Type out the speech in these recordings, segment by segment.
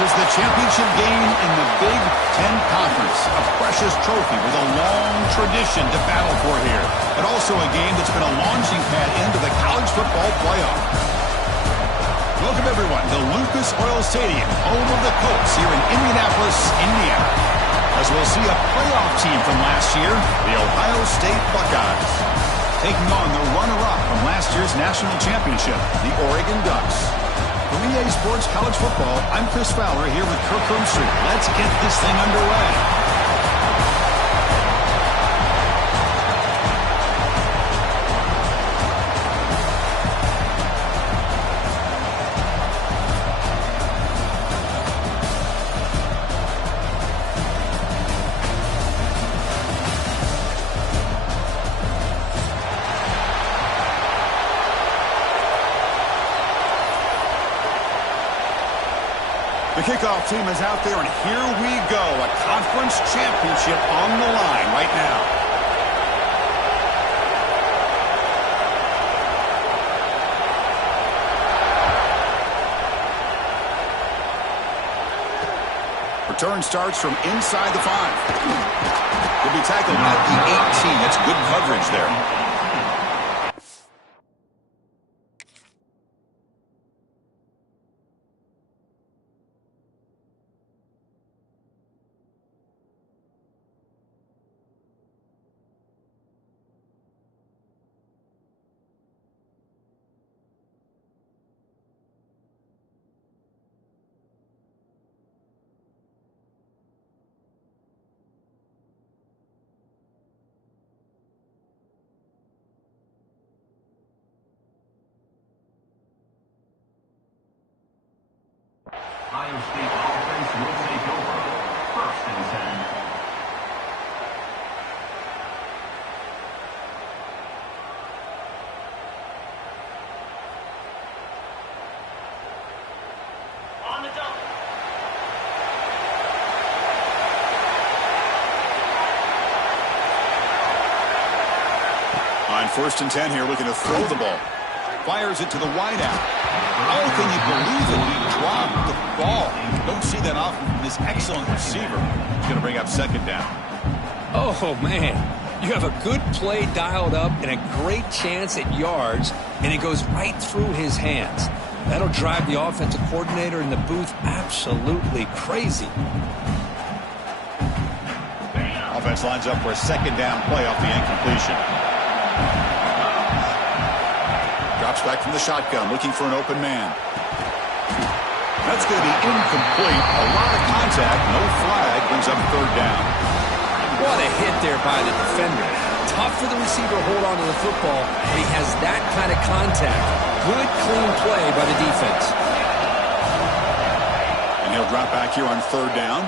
This is the championship game in the Big Ten Conference. A precious trophy with a long tradition to battle for here. But also a game that's been a launching pad into the college football playoff. Welcome, everyone, to Lucas Oil Stadium, home of the Colts here in Indianapolis, Indiana. As we'll see a playoff team from last year, the Ohio State Buckeyes, taking on the runner-up from last year's national championship, the Oregon Ducks. From EA Sports College Football, I'm Chris Fowler here with Kirk Herbstreit. Let's get this thing underway. The kickoff team is out there, and here we go. A conference championship on the line right now. Return starts from inside the 5. Will be tackled at the 18. That's good coverage there. Ohio State offense will take over. 1st and 10. On the double. On 1st and 10 here, looking to throw the ball. Fires it to the wideout. Oh, can you believe it? He dropped the ball. Don't see that often from this excellent receiver. He's going to bring up 2nd down. Oh, man. You have a good play dialed up and a great chance at yards, and it goes right through his hands. That'll drive the offensive coordinator in the booth absolutely crazy. Offense lines up for a 2nd down play off the incompletion. Drops back from the shotgun, looking for an open man. That's going to be incomplete. A lot of contact, no flag, brings up 3rd down. What a hit there by the defender. Tough for the receiver to hold on to the football, but he has that kind of contact. Good, clean play by the defense. And he'll drop back here on 3rd down.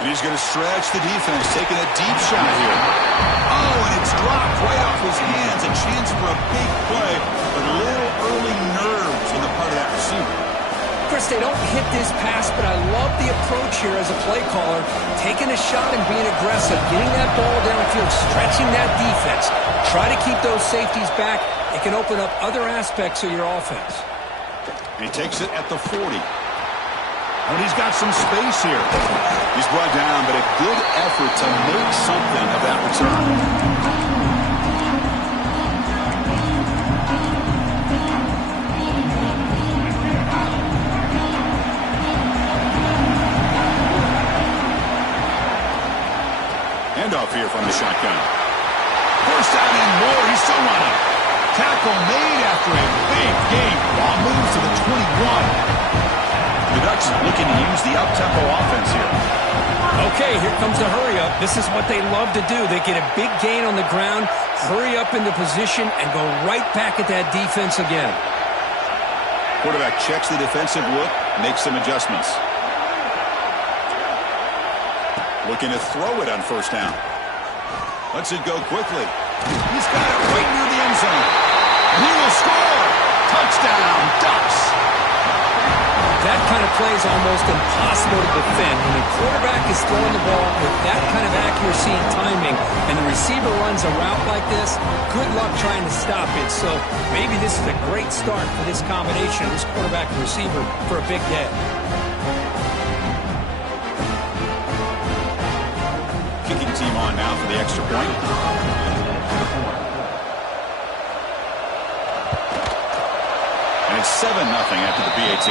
And he's going to stretch the defense, taking a deep shot here. Oh, and it's dropped right off his hands. A chance for a big play, but a little early nerves on the part of that receiver. Chris, they don't hit this pass, but I love the approach here as a play caller. Taking a shot and being aggressive, getting that ball downfield, stretching that defense. Try to keep those safeties back. It can open up other aspects of your offense. And he takes it at the 40. And he's got some space here. He's brought down, but a good effort to make something of that return. Handoff here from the shotgun. 1st down and more. He's still running. Tackle made after a big gain. Ball moves to the 21. The Ducks looking to use the up-tempo offense here. Okay, here comes the hurry-up. This is what they love to do. They get a big gain on the ground, hurry up into position, and go right back at that defense again. Quarterback checks the defensive look, makes some adjustments. Looking to throw it on 1st down. Lets it go quickly. He's got it right near the end zone. And he will score. Touchdown, Ducks. That kind of play is almost impossible to defend. When the quarterback is throwing the ball with that kind of accuracy and timing, and the receiver runs a route like this, good luck trying to stop it. So maybe this is a great start for this combination, this quarterback and receiver, for a big day. Kicking team on now for the extra point. And it's 7-0 after the PAT.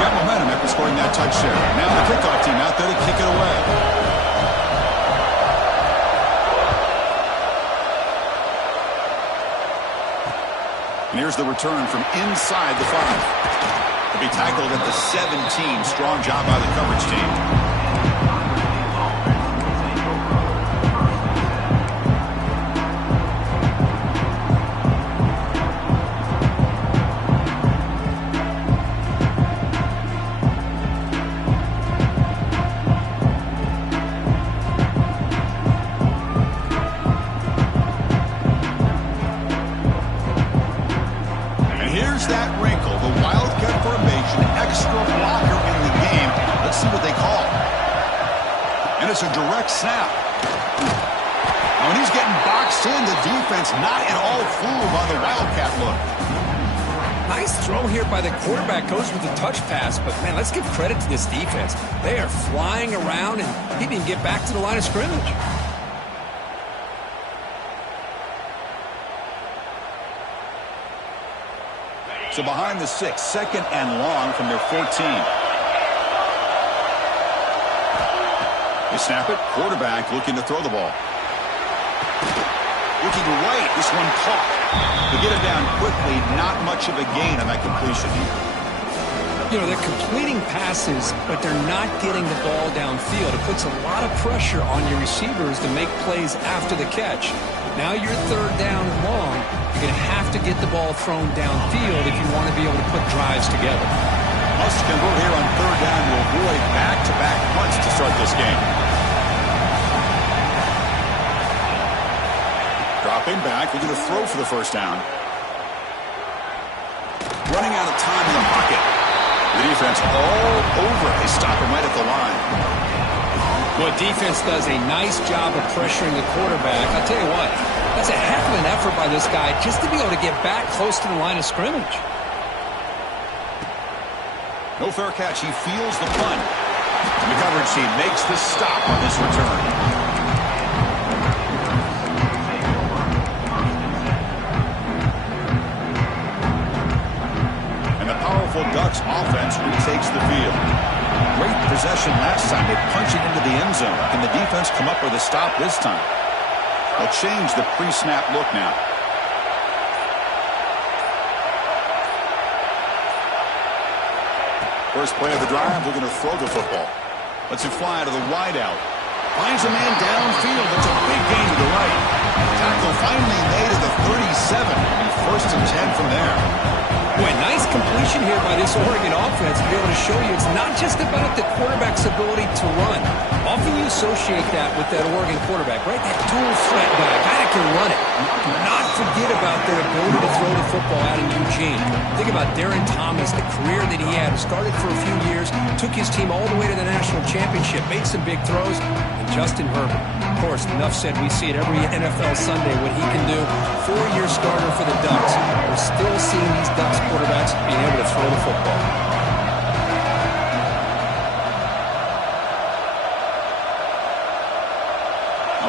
Got momentum after scoring that touchdown. Now the kickoff team out there to kick it away. And here's the return from inside the 5. To be tackled at the 17. Strong job by the coverage team. That wrinkle, the Wildcat formation, extra blocker in the game. Let's see what they call. And it's a direct snap. When he's getting boxed in, the defense not at all fooled by the Wildcat look. Nice throw here by the quarterback. Goes with the touch pass. But, man, let's give credit to this defense. They are flying around, and he didn't get back to the line of scrimmage. So behind the 6, 2nd and long from their 14. They snap it. Quarterback looking to throw the ball. Looking right. This one caught. To get it down quickly, not much of a gain on that completion. You know, they're completing passes, but they're not getting the ball downfield. It puts a lot of pressure on your receivers to make plays after the catch. Now you're 3rd down and long. You're going to have to get the ball thrown downfield if you want to be able to put drives together. Must convert here on 3rd down to avoid back-to-back punts to start this game. Dropping back, we're going to throw for the 1st down. Running out of time in the pocket. The defense all over. They stop him right at the line. Well, defense does a nice job of pressuring the quarterback. I'll tell you what, that's a heck of an effort by this guy just to be able to get back close to the line of scrimmage. No fair catch. He feels the punt. The coverage team makes the stop on this return. And the powerful Ducks offense retakes the field. Great possession last time. They punch it into the end zone. Can the defense come up with a stop this time? They'll change the pre-snap look now. First play of the drive, we're going to throw the football. Lets it fly to the wide out. Finds a man downfield. That's a big gain to the right. Tackle finally made at the 37. And 1st and 10 from there. Boy, nice completion here by this Oregon offense to be able to show you it's not just about the quarterback's ability to run. Often you associate that with that Oregon quarterback, right? That dual threat guy that can run it. Not forget about their ability to throw the football out in Eugene. Think about Darren Thomas, the career that he had. Started for a few years, took his team all the way to the national championship, made some big throws. And Justin Herbert, of course, enough said, we see it every NFL Sunday what he can do. 4-year starter for the Ducks. We're still seeing these Ducks quarterbacks being able to throw the football.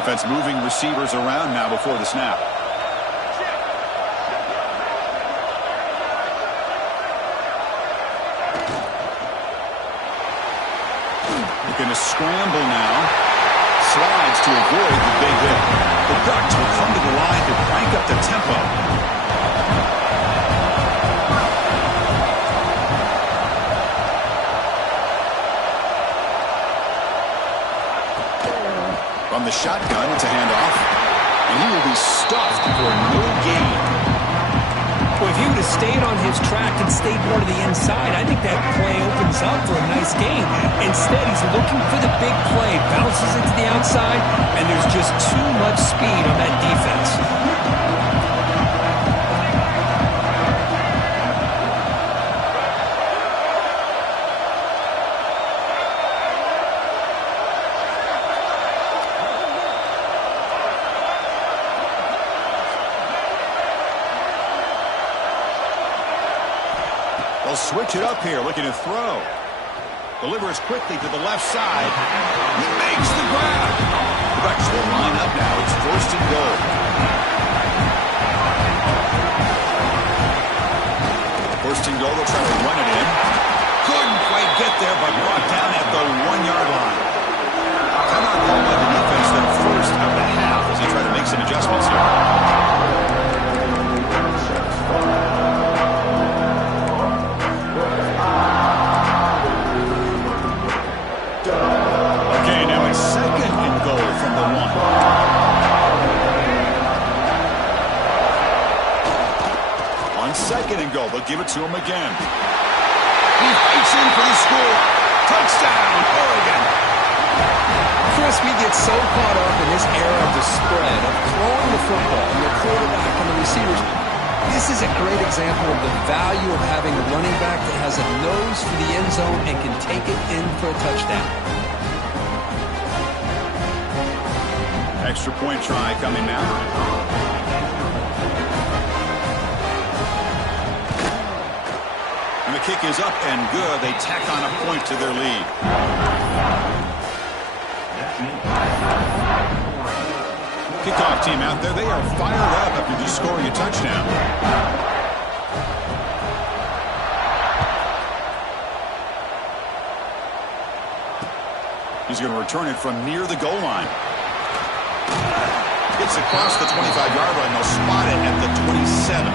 Offense moving receivers around now before the snap. Looking to scramble now. Slides to avoid the big hit. The Ducks will come to the line to crank up the tempo. From the shotgun, it's a handoff. And he will be stuffed for no gain. Well, if you would have stayed on his track and stayed more to the inside, I think that play opens up for a nice gain. Instead, he's looking for the big play, bounces it to the outside, and there's just too much speed on that defense. They'll switch it up here, looking to throw. Delivers quickly to the left side. He makes the grab. The Bucs will line up now. It's 1st and goal. First and goal, they'll try to run it in. Couldn't quite get there, but brought down at the 1-yard line. Timeout called by the defense, their first of the half, as they try to make some adjustments here. Second and goal. They'll give it to him again. He fights in for the score. Touchdown, Oregon. Chris, we get so caught up in this era of the spread, of throwing the football, and the quarterback and the receivers. This is a great example of the value of having a running back that has a nose for the end zone and can take it in for a touchdown. Extra point try coming now. The kick is up and good. They tack on a point to their lead. Kickoff team out there. They are fired up after just scoring a touchdown. He's going to return it from near the goal line. Gets across the 25-yard line. They'll spot it at the 27.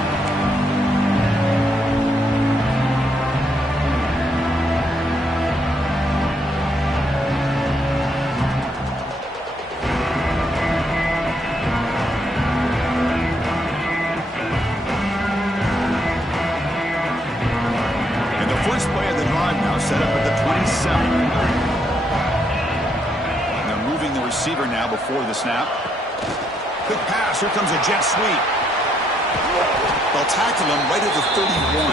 Set up at the 27. And they're moving the receiver now before the snap. Quick pass. Here comes a jet sweep. They'll tackle him right at the 31.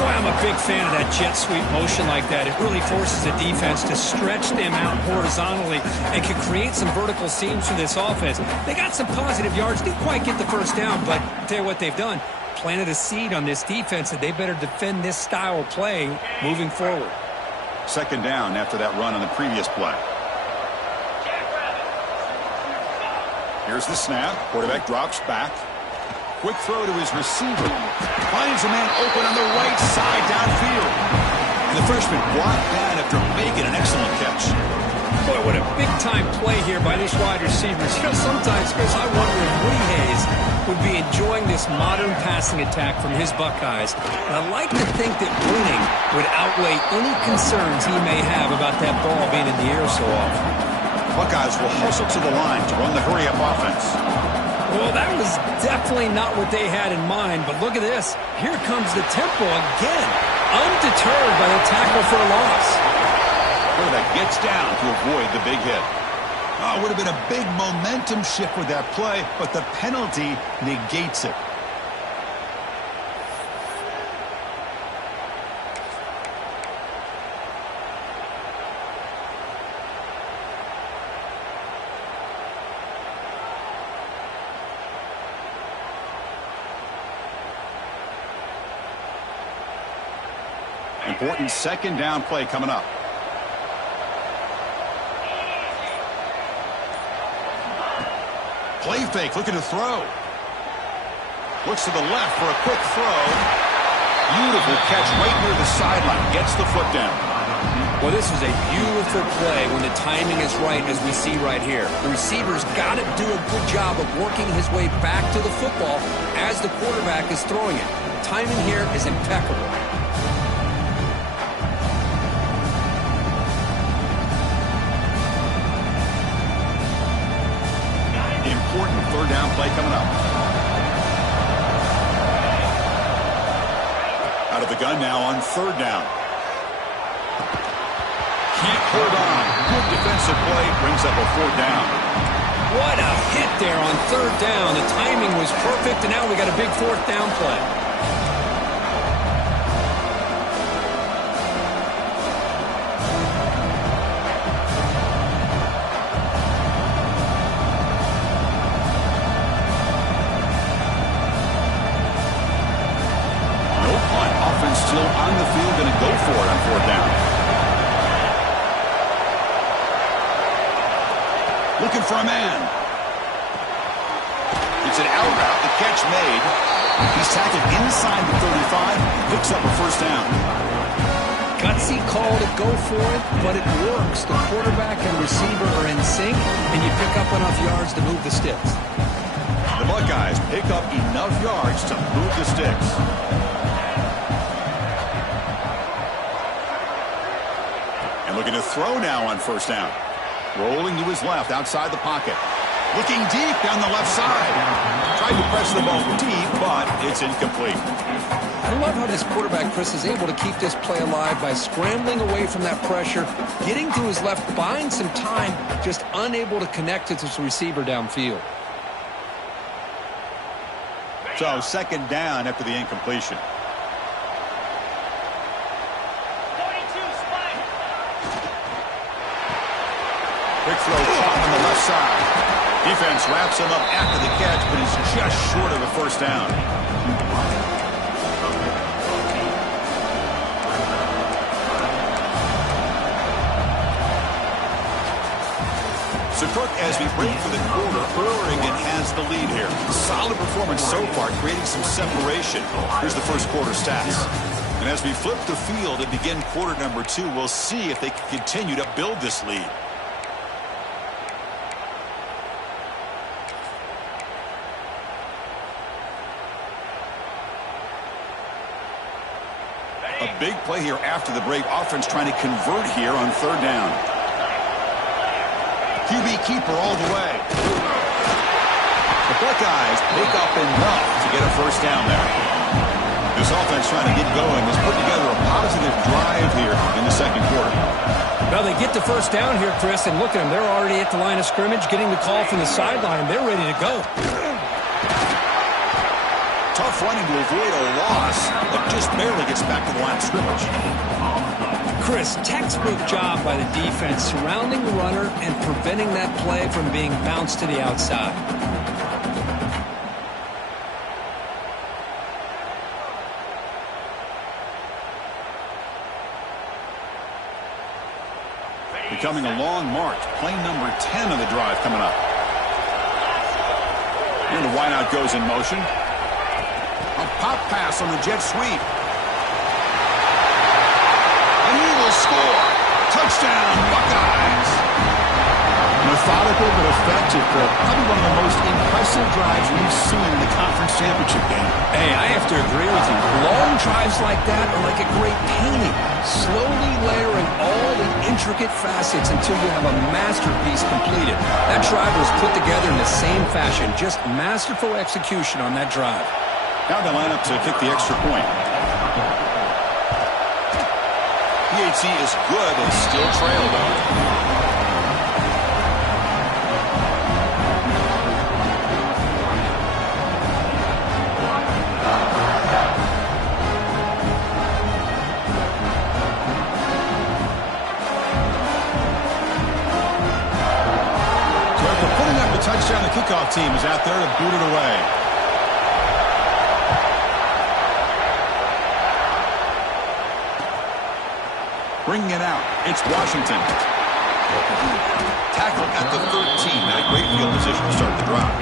Boy, I'm a big fan of that jet sweep motion like that. It really forces the defense to stretch them out horizontally and can create some vertical seams for this offense. They got some positive yards. Didn't quite get the first down, but I'll tell you what they've done. Planted a seed on this defense that they better defend this style of play moving forward. Second down after that run on the previous play. Here's the snap. Quarterback drops back. Quick throw to his receiver. Finds a man open on the right side downfield. And the freshman blocked that after making an excellent catch. Boy, what a big-time play here by this wide receiver. You know, sometimes, Chris, I wonder if Woody Hayes would be enjoying this modern passing attack from his Buckeyes. And I like to think that winning would outweigh any concerns he may have about that ball being in the air so often. Buckeyes will hustle to the line to run the hurry-up offense. Well, that was definitely not what they had in mind, but look at this. Here comes the tempo again, undeterred by the tackle for a loss. Quarterback gets down to avoid the big hit. Oh, it would have been a big momentum shift with that play, but the penalty negates it. Important second down play coming up. Play fake, looking to throw. Looks to the left for a quick throw. Beautiful catch right near the sideline. Gets the foot down. Well, this was a beautiful play when the timing is right, as we see right here. The receiver's got to do a good job of working his way back to the football as the quarterback is throwing it. Timing here is impeccable. Important third down play coming up. the gun now on third down. Can't hold on. Good defensive play. Brings up a fourth down. What a hit there on third down. The timing was perfect, and now we got a big fourth down play. No punt. Offense still on the field. Going to go for it on fourth down. Looking for a man. It's an out route. The catch made. He's tackled inside the 35. Picks up a first down. Gutsy call to go for it, but it works. The quarterback and receiver are in sync, and you pick up enough yards to move the sticks. The Buckeyes pick up enough yards to move the sticks. And looking to throw now on first down. Rolling to his left outside the pocket. Looking deep down the left side. Tried to press the ball deep, but it's incomplete. I love how this quarterback, Chris, is able to keep this play alive by scrambling away from that pressure, getting to his left, buying some time, just unable to connect to his receiver downfield. So second down after the incompletion. Quick throw caught on the left side. Defense wraps him up after the catch, but he's just short of a first down. So, Kirk, as we break for the quarter, Oregon has the lead here. Solid performance so far, creating some separation. Here's the first quarter stats. And as we flip the field and begin quarter number 2, we'll see if they can continue to build this lead. A big play here after the break. Offense trying to convert here on third down. QB keeper all the way. The Buckeyes pick up enough to get a first down there. This offense trying to get going has put together a positive drive here in the second quarter. Well, they get the first down here, Chris, and look at them. They're already at the line of scrimmage, getting the call from the sideline. They're ready to go. Tough running to avoid a loss, but just barely gets back to the line of scrimmage. Chris, textbook job by the defense, surrounding the runner and preventing that play from being bounced to the outside. Becoming a long march. Play number 10 of the drive coming up. And the wideout goes in motion. A pop pass on the jet sweep. And he will score. Touchdown, Buckeyes. Methodical but effective, Chris. Probably one of the most impressive drives we've seen in the conference championship game. Hey, I have to agree with you. Long drives like that are like a great painting. Slowly layering all the intricate facets until you have a masterpiece completed. That drive was put together in the same fashion. Just masterful execution on that drive. Now they line up to kick the extra point. PHC is good and still trail, though. So after putting up the touchdown, the kickoff team is out there to boot it away. Bringing it out, it's Washington. Tackle at the 13. Not a great field position to start the drive.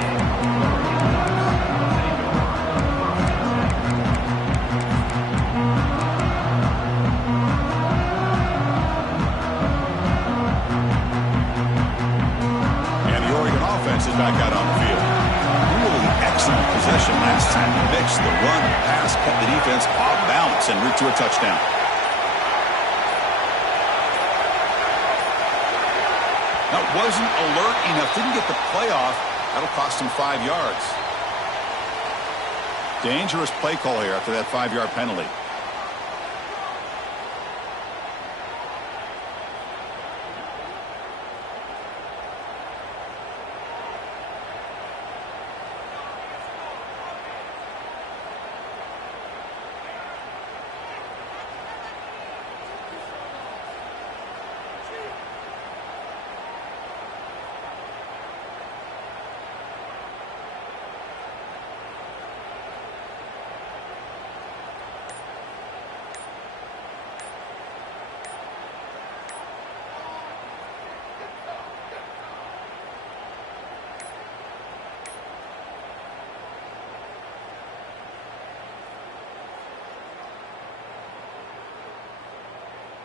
And the Oregon offense is back out on the field. Really excellent possession last time. The mix, the run, the pass kept the defense off balance en route to a touchdown. That wasn't alert enough. Didn't get the playoff. That'll cost him 5 yards. Dangerous play call here after that 5-yard penalty.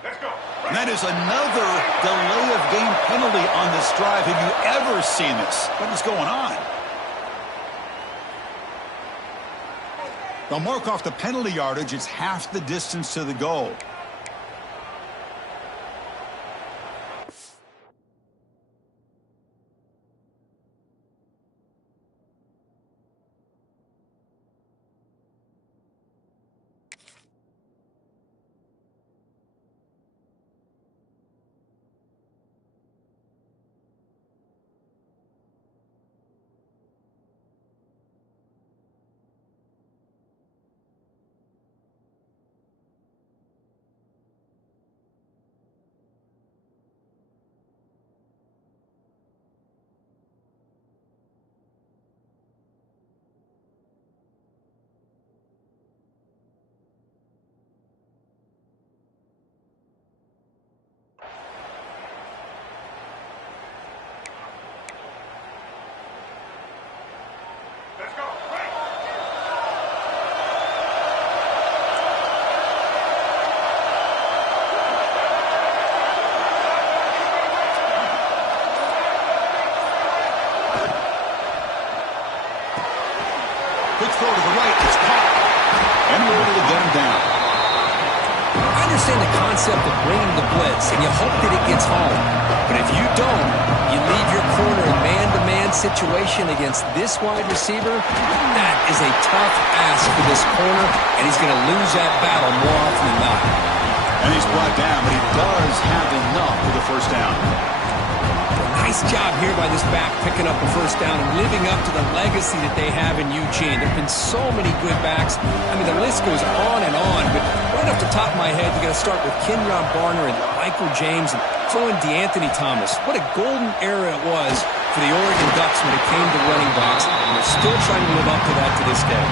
And that is another delay of game penalty on this drive. Have you ever seen this? What is going on? They'll mark off the penalty yardage. It's half the distance to the goal. Quick throw to the right. It's caught. And we're able to get him down. I understand the concept of bringing the blitz, and you hope that it gets home. But if you don't, you leave your corner in man-to-man situation against this wide receiver. That is a tough ask for this corner, and he's going to lose that battle more often than not. And he's brought down, but he does have enough for the first down. Nice job here by this back picking up a first down and living up to the legacy that they have in Eugene. There have been so many good backs. I mean, the list goes on and on, but right off the top of my head, you got to start with Kenyon Barner and Michael James and throw in DeAnthony Thomas. What a golden era it was for the Oregon Ducks when it came to running backs, and they're still trying to live up to that to this day.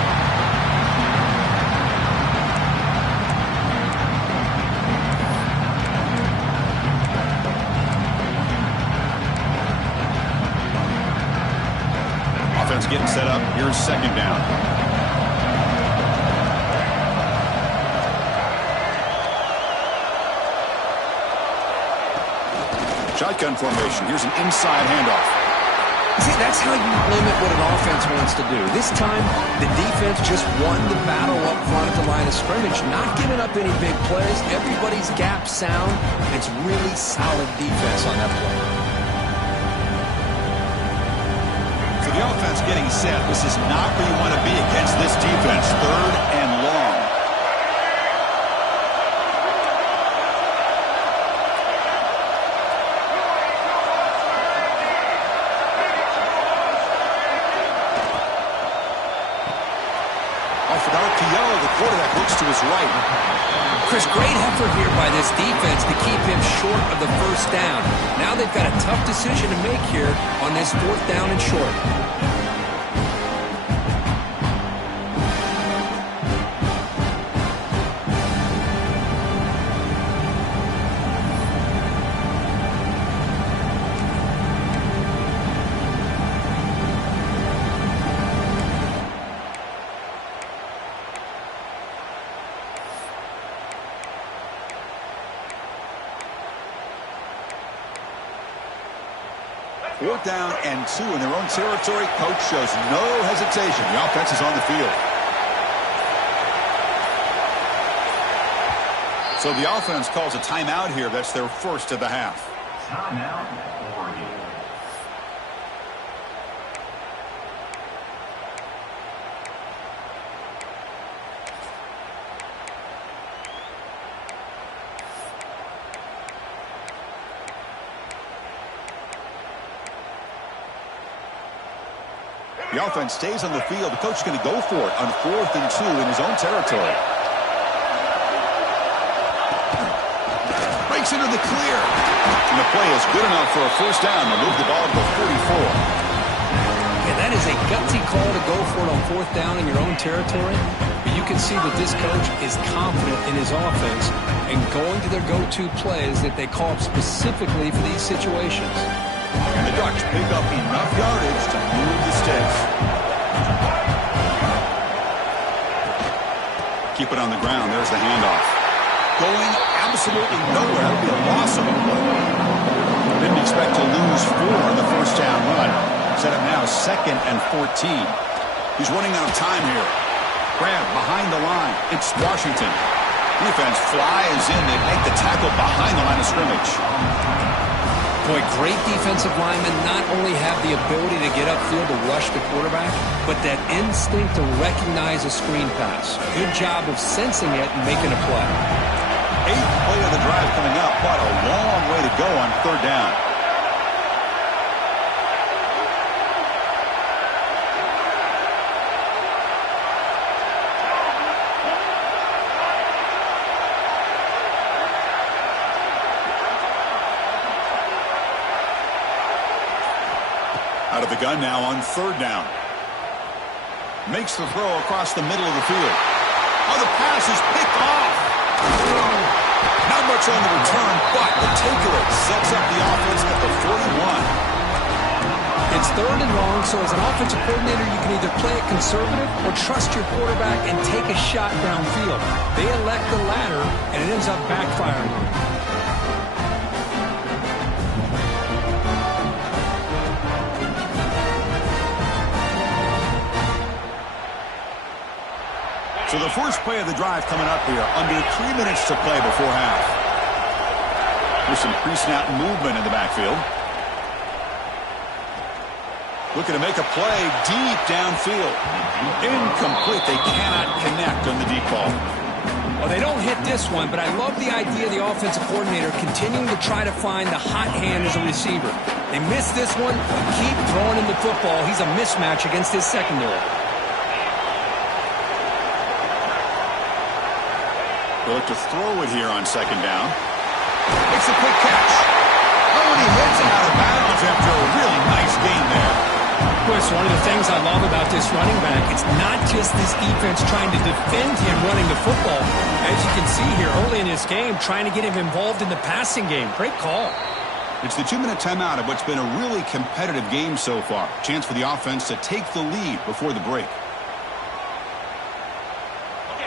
Getting set up. Here's second down. Shotgun formation. Here's an inside handoff. See, that's how you limit what an offense wants to do. This time, the defense just won the battle up front at the line of scrimmage, not giving up any big plays. Everybody's gap sound. It's really solid defense on that play. The offense getting set. This is not where you want to be against this defense. Third and long. Off an RPO, the quarterback looks to his right. Chris, great effort here by this defense to keep him short of the first down. Now they've got a tough decision to make here on this fourth down and short. Fourth down and 2 in their own territory. Coach shows no hesitation. The offense is on the field. So the offense calls a timeout here. That's their first of the half. Timeout, Oregon. The offense stays on the field. The coach is going to go for it on 4th and 2 in his own territory. Breaks into the clear. And the play is good enough for a first down to move the ball to the 44. Yeah, that is a gutsy call to go for it on 4th down in your own territory. But you can see that this coach is confident in his offense and going to their go-to plays that they call up specifically for these situations. And the Ducks pick up enough yardage to move the sticks. Keep it on the ground. There's the handoff. going absolutely nowhere. It'll be a loss of a play. Didn't expect to lose 4 on the first down run. Set up now 2nd and 14. He's running out of time here. Grab behind the line. It's Washington. Defense flies in. They make the tackle behind the line of scrimmage. Boy, great defensive linemen not only have the ability to get upfield to rush the quarterback, but that instinct to recognize a screen pass. Good job of sensing it and making a play. 8th play of the drive coming up, but a long way to go on 3rd down. Out of the gun now on 3rd down. Makes the throw across the middle of the field. Oh, the pass is picked off. Not much on the return, but the takeaway sets up the offense at the 41. It's 3rd and long, so as an offensive coordinator, you can either play it conservative or trust your quarterback and take a shot downfield. They elect the latter, and it ends up backfiring on them. So the first play of the drive coming up here, under 3 minutes to play before half. There's some pre-snap movement in the backfield. Looking to make a play deep downfield. Incomplete. They cannot connect on the deep ball. Well, they don't hit this one, but I love the idea of the offensive coordinator continuing to try to find the hot hand as a receiver. They miss this one, but keep throwing him the football. He's a mismatch against his secondary. They'll look to throw it here on 2nd down. Makes a quick catch. Oh, and he hits it out of bounds after a really nice gain there. Chris, one of the things I love about this running back, it's not just this defense trying to defend him running the football. As you can see here early in this game, trying to get him involved in the passing game. Great call. It's the 2-minute timeout of what's been a really competitive game so far. Chance for the offense to take the lead before the break.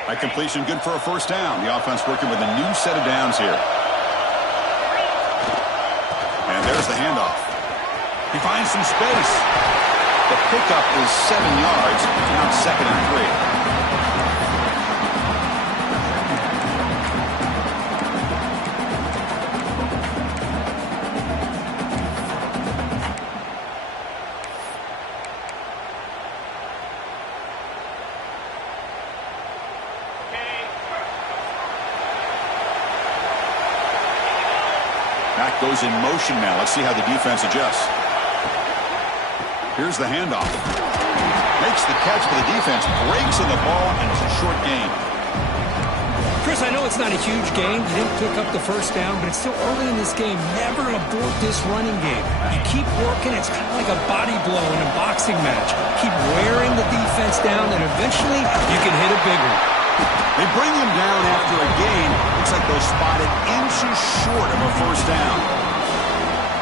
That completion good for a first down. The offense working with a new set of downs here. And there's the handoff. He finds some space. The pickup is 7 yards. Now it's 2nd and 3. Back goes in motion now. Let's see how the defense adjusts. Here's the handoff. Makes the catch, but the defense breaks in the ball, and it's a short gain. Chris, I know it's not a huge game. You didn't pick up the first down, but it's still early in this game. Never abort this running game. You keep working. It's kind of like a body blow in a boxing match. Keep wearing the defense down, and eventually you can hit a big one. They bring him down after a gain. Looks like they'll spot it inches short of a first down.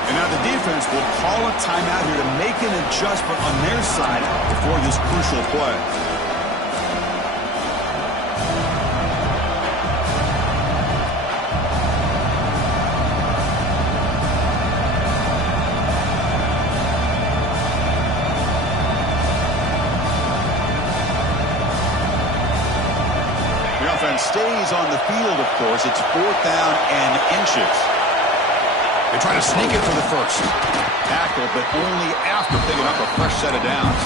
And now the defense will call a timeout here to make an adjustment on their side before this crucial play. Stays on the field, of course. It's 4th down and inches. They try to sneak it for the first. Tackle, but only after picking up a fresh set of downs.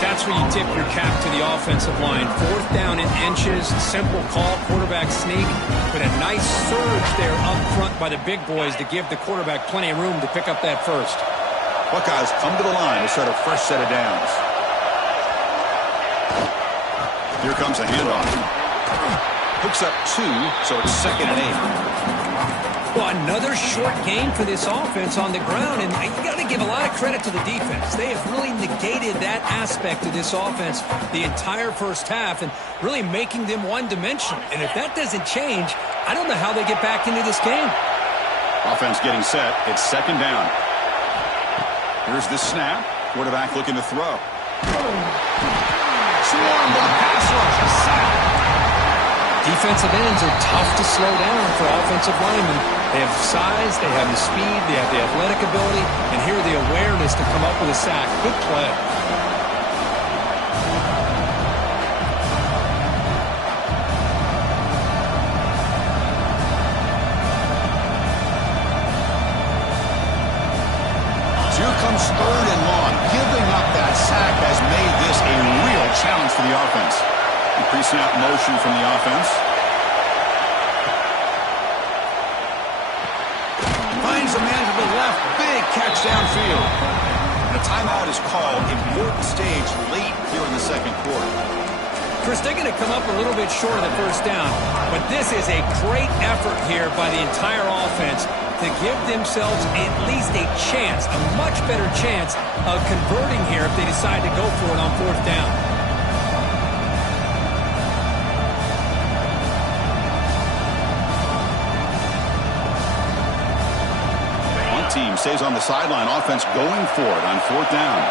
That's where you tip your cap to the offensive line. 4th down and inches. Simple call, quarterback sneak. But a nice surge there up front by the big boys to give the quarterback plenty of room to pick up that first. Buckeyes come to the line to start a fresh set of downs. Here comes a handoff. Hooks up 2, so it's 2nd and 8. Well, another short gain for this offense on the ground, and you got to give a lot of credit to the defense. They have really negated that aspect of this offense the entire first half and really making them one-dimensional. And if that doesn't change, I don't know how they get back into this game. Offense getting set. It's 2nd down. Here's the snap. Quarterback looking to throw. Swarmed by the pass rush. A sack. defensive ends are tough to slow down for offensive linemen. They have size, they have the speed, they have the athletic ability, and here the awareness to come up with a sack. Good play. So here comes 3rd and long. Giving up that sack has made this a real challenge for the offense. Increasing out motion from the offense. Finds a man to the left. Big catch downfield. And a timeout is called. Important stage late here in the second quarter. Chris, they're going to come up a little bit short of the first down, but this is a great effort here by the entire offense to give themselves at least a chance, a much better chance of converting here if they decide to go for it on 4th down. Team stays on the sideline. Offense going for it on 4th down.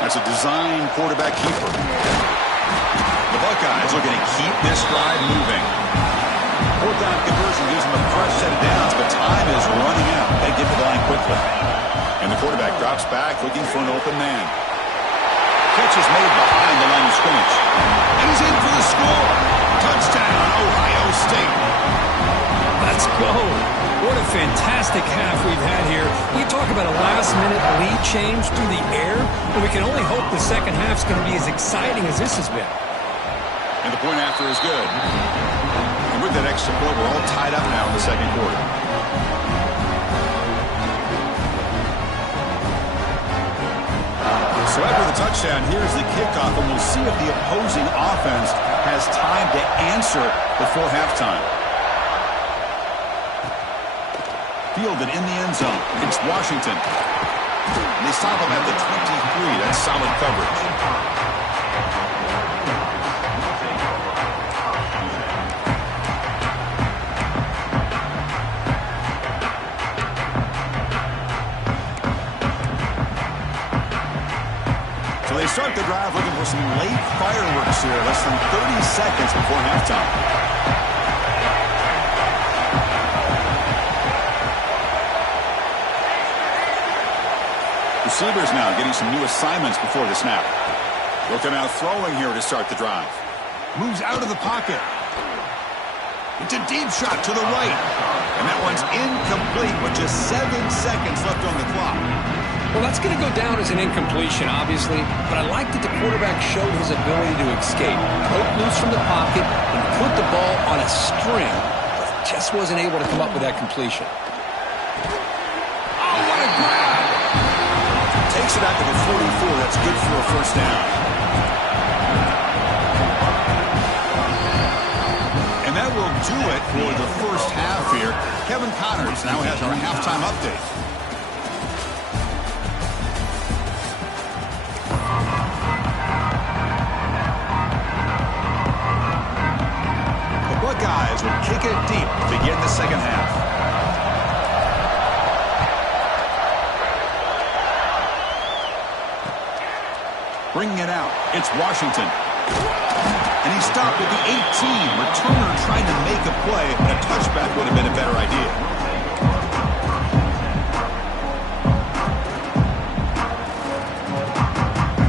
That's a design quarterback keeper. The Buckeyes looking to keep this drive moving. 4th down conversion gives them a fresh set of downs, but time is running out. They get to the line quickly. And the quarterback drops back looking for an open man. Catch is made behind the line of scrimmage. And he's in for the score. Touchdown, Ohio State. Let's go. What a fantastic half we've had here. You talk about a last-minute lead change through the air, and we can only hope the second half's going to be as exciting as this has been. And the point after is good. And with that extra point, we're all tied up now in the second quarter. So after the touchdown, here's the kickoff, and we'll see if the opposing offense has time to answer before halftime. Fielded in the end zone. It's Washington. And they stop him at the 23. That's solid coverage. They start the drive looking for some late fireworks here, less than 30 seconds before halftime. Receivers now getting some new assignments before the snap. Looking out throwing here to start the drive. Moves out of the pocket. It's a deep shot to the right. And that one's incomplete with just 7 seconds left on the clock. Well, that's going to go down as an incompletion, obviously, but I like that the quarterback showed his ability to escape. Broke loose from the pocket and put the ball on a string, but just wasn't able to come up with that completion. Oh, what a grab! Takes it out to the 44. That's good for a first down. And that will do it for the first half here. Kevin Connors now has our halftime update. Buckeyes will kick it deep to begin the second half. Bringing it out, it's Washington. And he stopped at the 18. Returner trying to make a play, and a touchback would have been a better idea.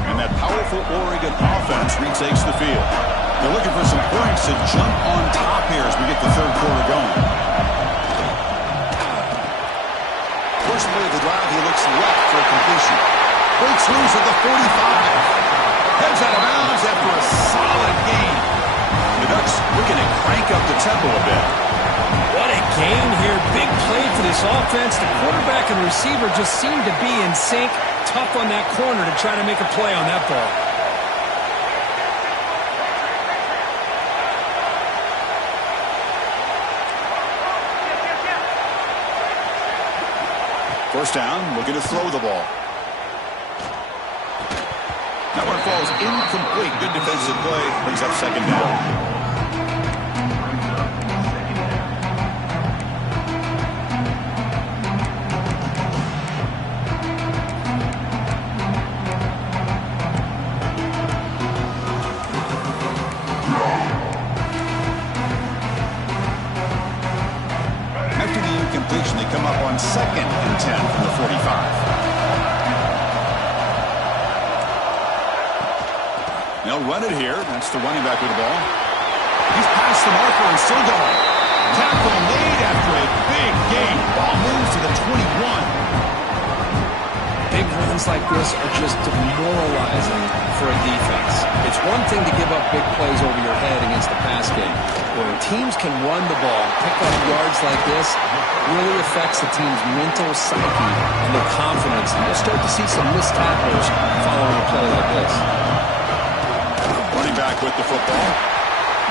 And that powerful Oregon offense retakes the field. They're looking for some points to jump on top here as we get the third quarter going. First play of the drive, he looks left for a completion. Breaks loose at the 45. Heads out of bounds after a solid gain. The Ducks looking to crank up the tempo a bit. What a gain here. Big play for this offense. The quarterback and receiver just seem to be in sync. Tough on that corner to try to make a play on that ball. First down, looking to throw the ball. That one falls incomplete. Good defensive play. Brings up second down. They'll run it here. That's the running back with the ball. He's past the marker and still going. Tackle made after a big gain. Ball moves to the 21. Big runs like this are just demoralizing for a defense. It's one thing to give up big plays over your head against the pass game. But when teams can run the ball, pick up yards like this, it really affects the team's mental psyche and their confidence. And you'll start to see some missed tackles following a play like this. Running back with the football.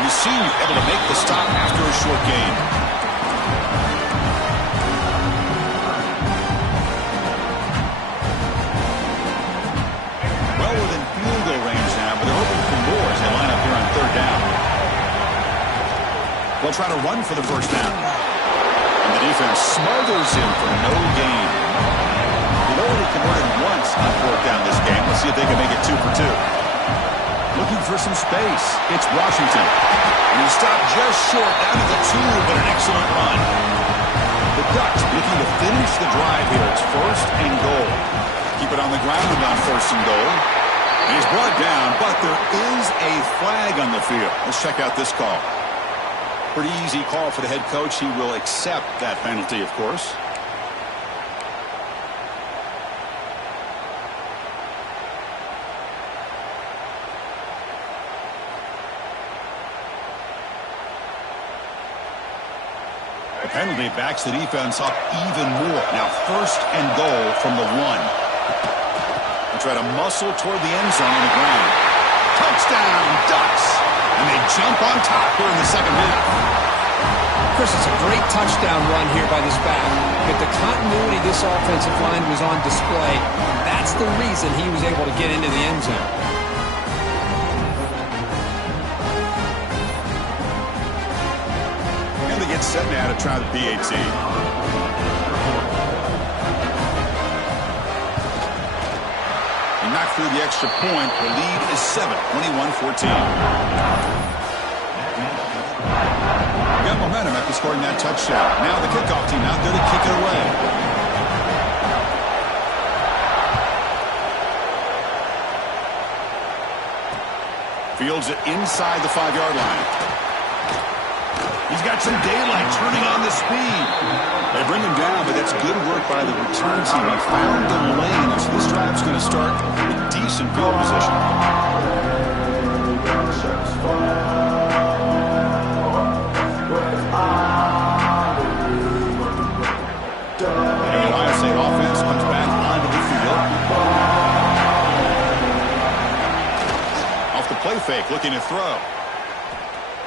Musim able to make the stop after a short gain. Well within field goal range now, but they're hoping for more as they line up here on third down. They'll try to run for the first down. And the defense smothers him for no gain. They've already converted once on fourth down this game. Let's see if they can make it 2 for 2. Looking for some space. It's Washington. And he stopped just short down to the 2, but an excellent run. The Ducks looking to finish the drive here. It's first and goal. Keep it on the ground on first and goal. And he's brought down, but there is a flag on the field. Let's check out this call. Pretty easy call for the head coach. He will accept that penalty, of course. The penalty backs the defense up even more. Now first and goal from the 1. They try to muscle toward the end zone on the ground. Touchdown, Ducks! And they jump on top here in the second half. Chris, it's a great touchdown run here by this back. But the continuity this offensive line was on display. That's the reason he was able to get into the end zone. Gets set now to try the PAT. He knocked through the extra point. The lead is 7, 21-14. Got momentum after scoring that touchdown. Now the kickoff team out there to kick it away. Fields it inside the 5-yard line. He's got some daylight turning on the speed. They bring him down, but that's good work by the return team. He found the lane, so this drive's going to start with decent field position. The Ohio State offense comes back onto the field. Off the play fake, looking to throw.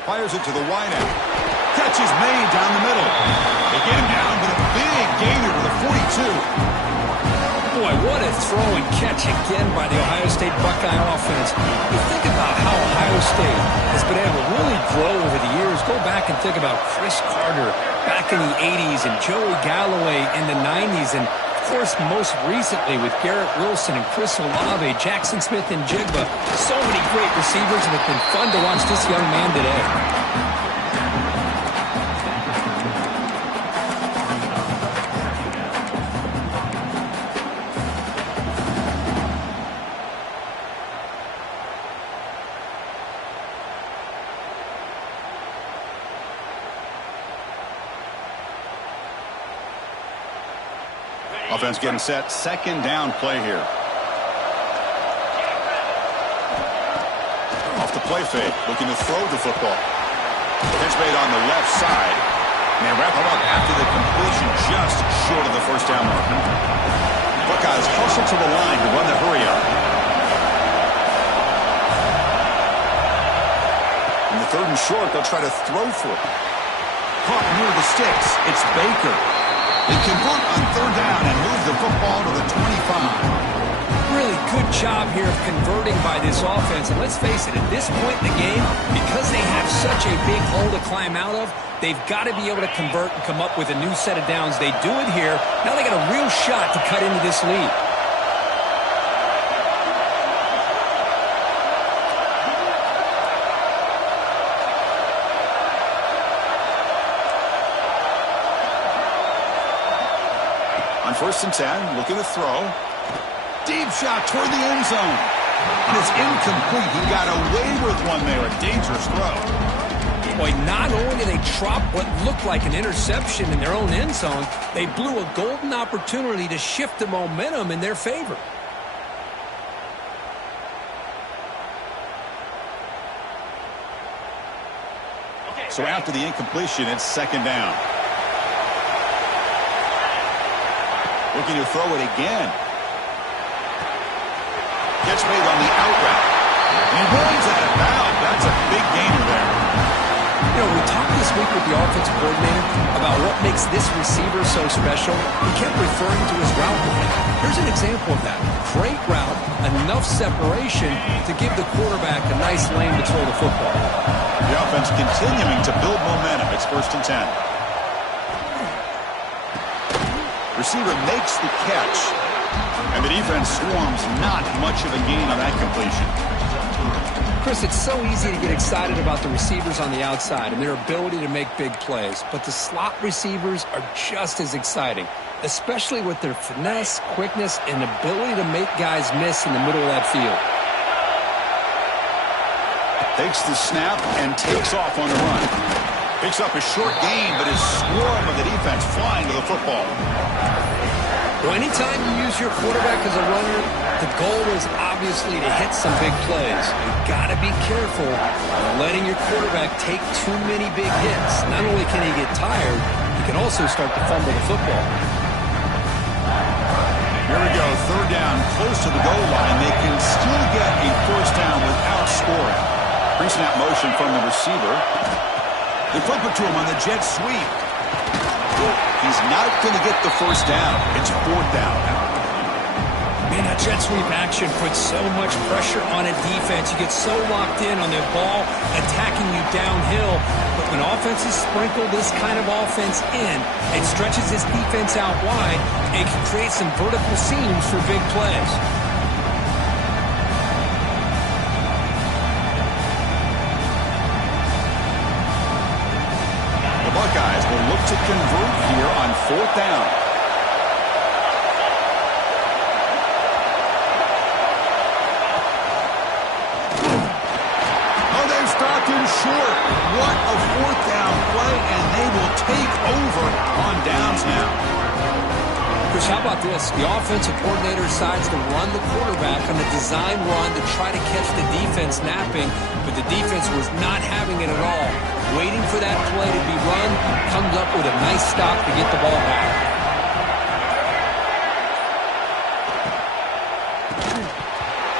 Fires it to the wideout. Catch is made down the middle. They get him down, but a big gainer to the 42. Boy, what a throw and catch again by the Ohio State Buckeye offense. You think about how Ohio State has been able to really grow over the years. Go back and think about Chris Carter back in the 80s and Joey Galloway in the 90s. And, of course, most recently with Garrett Wilson and Chris Olave, Jackson Smith and Jigba. So many great receivers, and it's been fun to watch this young man today. Offense getting set. Second down play here. Off the play fake. Looking to throw the football. Catch made on the left side. And they wrap him up after the completion just short of the first down marker. Buckeyes hustle to the line to run the hurry up. In the third and short, they'll try to throw for it. Caught near the sticks. It's Baker. They convert on third down and move the football to the 25. Really good job here of converting by this offense. And let's face it, at this point in the game, because they have such a big hole to climb out of, they've got to be able to convert and come up with a new set of downs. They do it here. Now they got a real shot to cut into this lead. On 1st and 10, looking to throw. Deep shot toward the end zone. And it's incomplete. He got away with one there. A dangerous throw. Boy, not only did they drop what looked like an interception in their own end zone, they blew a golden opportunity to shift the momentum in their favor. So after the incompletion, it's second down. Looking to throw it again. Gets made on the out route. And he rolls out of bounds. That's a big gainer there. You know, we talked this week with the offensive coordinator about what makes this receiver so special. He kept referring to his route running. Here's an example of that. Great route, enough separation to give the quarterback a nice lane to throw the football. The offense continuing to build momentum. It's 1st and 10. Receiver makes the catch, and the defense swarms. Not much of a gain on that completion. Chris, it's so easy to get excited about the receivers on the outside and their ability to make big plays, but the slot receivers are just as exciting, especially with their finesse, quickness, and ability to make guys miss in the middle of that field. Takes the snap and takes off on the run. Picks up a short gain, but his swarm of the defense flying to the football. Well, anytime you use your quarterback as a runner, the goal is obviously to hit some big plays. You've got to be careful of letting your quarterback take too many big hits. Not only can he get tired, he can also start to fumble the football. Here we go, third down, close to the goal line. They can still get a first down without scoring. Pre-snap motion from the receiver. They flip it to him on the jet sweep. He's not going to get the first down. It's 4th down. Man, that jet sweep action puts so much pressure on a defense. You get so locked in on their ball attacking you downhill. But when offenses sprinkle this kind of offense in, it stretches this defense out wide and can create some vertical seams for big plays. Buckeyes will look to convert here on 4th down. Oh, they've stopped him short. What a 4th down play, and they will take over on downs now. Chris, how about this? The offensive coordinator decides to run the quarterback on a design run to try to catch the defense napping, but the defense was not having it at all. Waiting for that play to be run, comes up with a nice stop to get the ball back.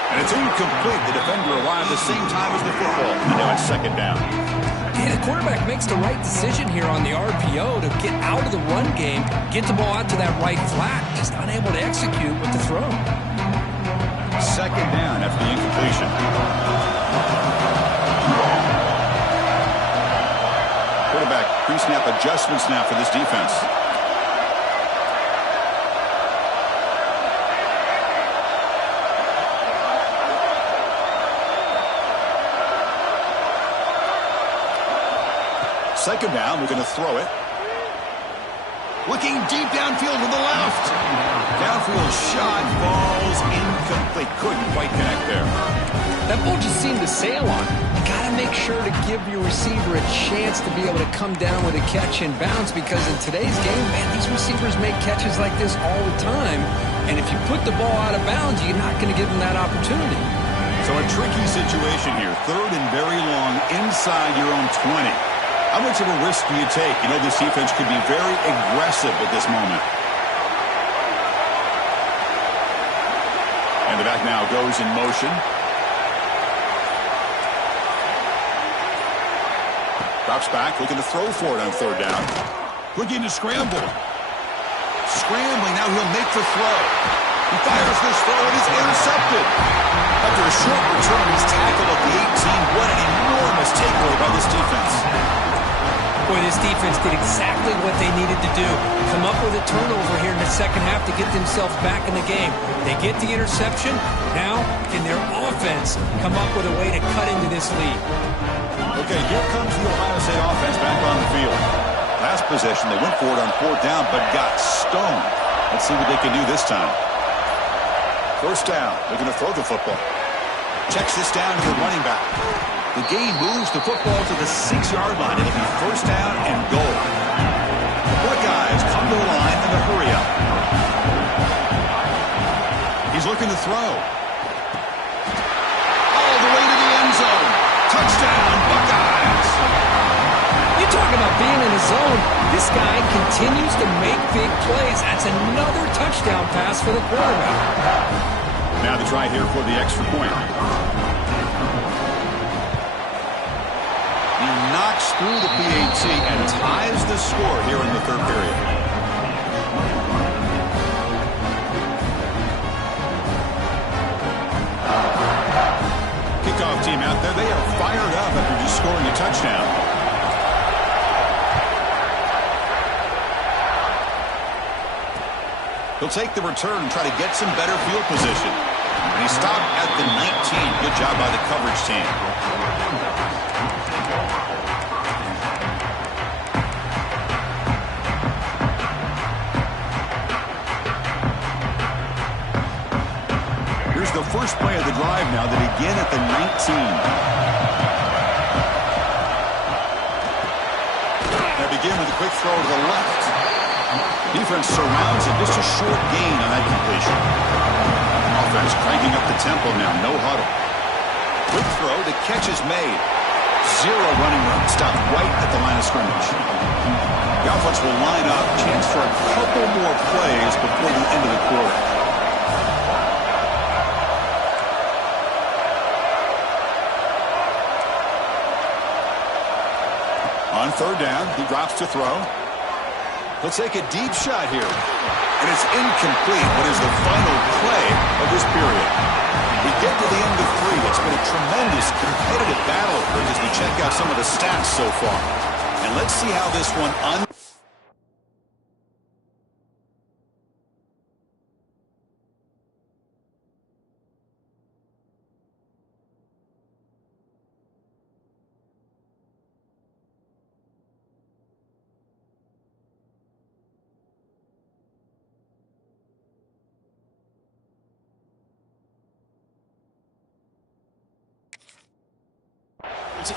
And it's incomplete. The defender arrived the same time as the football. And now it's second down. Yeah, the quarterback makes the right decision here on the RPO to get out of the run game, get the ball out to that right flat, just unable to execute with the throw. Second down after the incompletion. Quarterback pre-snap adjustments now for this defense. Second down, we're going to throw it. Looking deep downfield to the left. Downfield shot falls incomplete. Couldn't quite connect there. That ball just seemed to sail on. You got to make sure to give your receiver a chance to be able to come down with a catch and bounce, because in today's game, man, these receivers make catches like this all the time. And if you put the ball out of bounds, you're not going to give them that opportunity. So a tricky situation here. Third and very long inside your own 20. How much of a risk do you take? You know, this defense could be very aggressive at this moment. And the back now goes in motion. Drops back, looking to throw for it on third down. Looking to scramble. Scrambling, now he'll make the throw. He fires this throw, and it's intercepted. After a short return, he's tackled at the 18. What an enormous takeaway by this defense. Boy, this defense did exactly what they needed to do. Come up with a turnover here in the second half to get themselves back in the game. They get the interception. Now, can their offense come up with a way to cut into this lead? Okay, here comes the Ohio State offense back on the field. Last possession, they went for it on fourth down, but got stoned. Let's see what they can do this time. First down, they're going to throw the football. Checks this down to the running back. The game moves the football to the 6-yard line. It'll be first down and goal. The Buckeyes come to the line in a hurry up. He's looking to throw. All the way to the end zone. Touchdown, Buckeyes. You talk about being in the zone. This guy continues to make big plays. That's another touchdown pass for the quarterback. Now the try here for the extra point. He knocks through the PAT and ties the score here in the third period. Kickoff team out there. They are fired up after just scoring a touchdown. He'll take the return and try to get some better field position. And he stopped at the 19. Good job by the coverage team. Here's the first play of the drive now. They begin at the 19. They begin with a quick throw to the left. Defense surrounds it. Just a short gain on that completion. Offense cranking up the tempo now. No huddle. Quick throw. The catch is made. Zero running room. Stopped right at the line of scrimmage. The offense will line up. Chance for a couple more plays before the end of the quarter. On third down, he drops to throw. He'll take a deep shot here. And it's incomplete. What is the final play of this period? We get to the end of 3. It's been a tremendous competitive battle as we check out some of the stats so far. And let's see how this one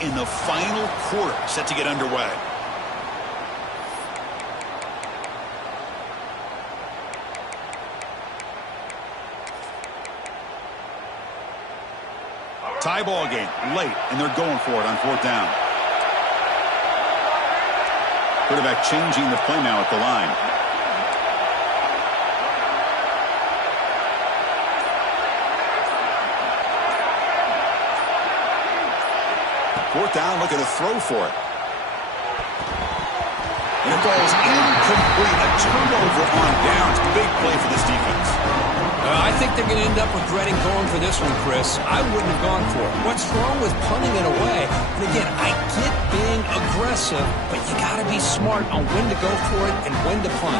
in the final quarter set to get underway. Tie ball game late, and they're going for it on fourth down. Quarterback changing the play now at the line. Fourth down, looking to throw for it. And it falls incomplete. A turnover on downs. Big play for this defense. I think they're going to end up regretting going for this one, Chris. I wouldn't have gone for it. What's wrong with punting it away? And again, I get being aggressive, but you got to be smart on when to go for it and when to punt.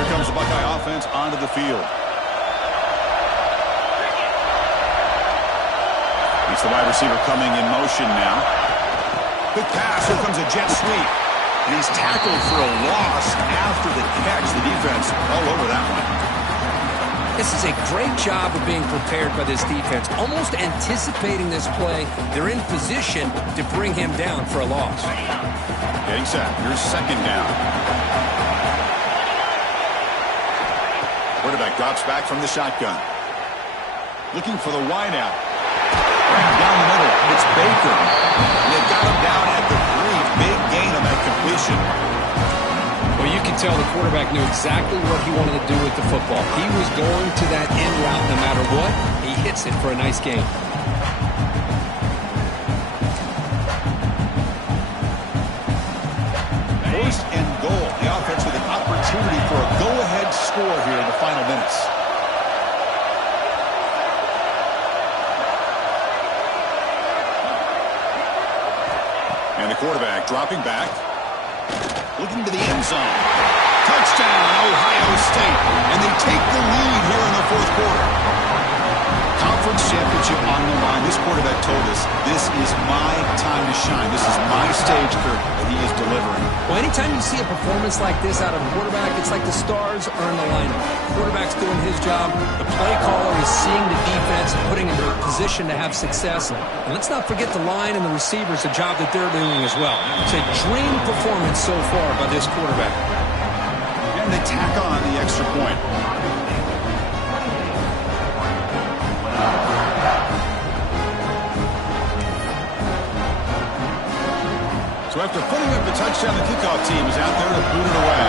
Here comes the Buckeye offense onto the field. It's the wide receiver coming in motion now. Good pass. Here comes a jet sweep. And he's tackled for a loss after the catch. The defense all over that one. This is a great job of being prepared by this defense. Almost anticipating this play. They're in position to bring him down for a loss. Getting set. Here's second down. Quarterback drops back from the shotgun. Looking for the wideout. Down the middle, it's Baker. And they got him down at the 3. Big gain on that completion. Well, you can tell the quarterback knew exactly what he wanted to do with the football. He was going to that end route no matter what. He hits it for a nice gain. First and goal. The offense with an opportunity for a go-ahead score here in the final minutes. And the quarterback dropping back. Looking to the end zone. Touchdown, Ohio State. And they take the lead here in the fourth quarter. conference championship on the line. This quarterback told us, this is my time to shine. This is my stage, Kirk, and he is delivering. Well, anytime you see a performance like this out of a quarterback, it's like the stars are in the lineup. The quarterback's doing his job. The play caller is seeing the defense and putting him in a position to have success. And let's not forget the line and the receivers, the job that they're doing as well. It's a dream performance so far by this quarterback. And they tack on the extra point. So after putting up the touchdown, the kickoff team is out there to boot it away.